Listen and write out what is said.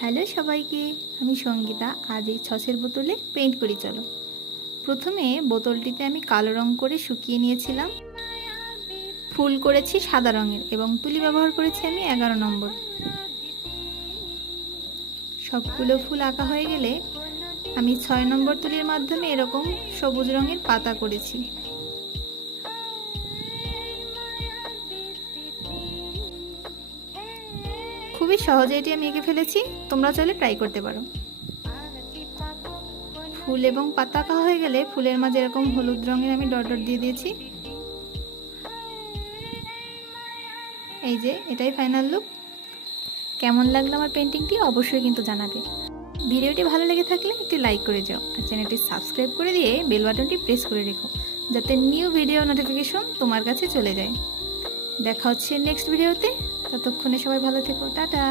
Hello সবাইকে, আমি সঙ্গীতা। আজ এই ছচের বোতলে পেইন্ট করি চলো। প্রথমে বোতলটিতে আমি কালো রং করে শুকিয়ে নিয়েছিলাম। ফুল করেছি সাদা রঙের এবং তুলি ব্যবহার করেছি আমি 11 নম্বর। সবগুলো ফুল আঁকা হয়ে গেলে আমি 6 নম্বর তুলির মাধ্যমে এরকম সবুজ রঙের পাতা করেছি। খুবই সহজে এটি আমি এঁকে ফেলেছি, তোমরা চাইলে ট্রাই করতে পারো। ফুল এবং পাতা আঁকা হয়ে গেলে ফুলের মাঝে এরকম হলুদ রঙের আমি ডট ডট দিয়ে দিয়েছি। এই যে এটাই ফাইনাল লুক। কেমন লাগলো আমার পেন্টিংটি অবশ্যই কিন্তু জানাবে। ভিডিওটি ভালো লেগে থাকলে একটি লাইক করে যাও আর চ্যানেলটি সাবস্ক্রাইব করে দিয়ে বেল বাটনটি প্রেস করে রেখো, যাতে নিউ ভিডিও নোটিফিকেশন তোমার কাছে চলে যায়। দেখা হচ্ছে নেক্সট ভিডিওতে। ততক্ষণে সবাই ভালো থেকো, টাটা।